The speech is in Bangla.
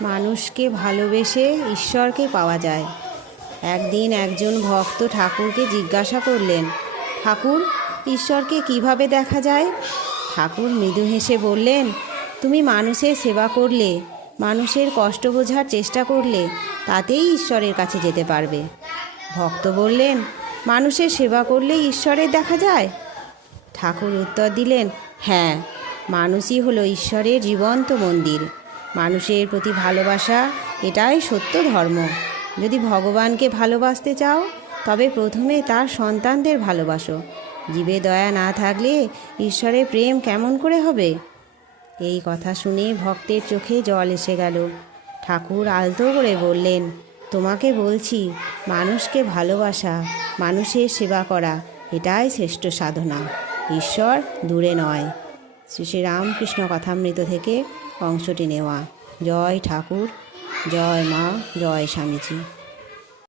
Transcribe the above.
মানুষকে ভালোবেসে ঈশ্বরকে পাওয়া যায়। একদিন একজন ভক্ত ঠাকুরকে জিজ্ঞাসা করলেন, ঠাকুর, ঈশ্বরকে কিভাবে দেখা যায়? ঠাকুর মৃদু হেসে বললেন, তুমি মানুষের সেবা করলে, মানুষের কষ্ট বোঝার চেষ্টা করলে, তাতেই ঈশ্বরের কাছে যেতে পারবে। ভক্ত বললেন, মানুষের সেবা করলেই ঈশ্বরের দেখা যায়? ঠাকুর উত্তর দিলেন, হ্যাঁ, মানুষই হলো ঈশ্বরের জীবন্ত মন্দির। মানুষের প্রতি ভালোবাসা, এটাই সত্য ধর্ম। যদি ভগবানকে ভালোবাসতে চাও, তবে প্রথমে তার সন্তানদের ভালোবাসো। জীবে দয়া না থাকলে ঈশ্বরের প্রেম কেমন করে হবে? এই কথা শুনে ভক্তের চোখে জল এসে গেল। ঠাকুর আলতো করে বললেন, তোমাকে বলছি, মানুষকে ভালোবাসা, মানুষের সেবা করা, এটাই শ্রেষ্ঠ সাধনা। ঈশ্বর দূরে নয়। শ্রী শ্রী রামকৃষ্ণ কথামৃত থেকে অংশটি নেওয়া। জয় ঠাকুর, জয় মা, জয় স্বামীজি।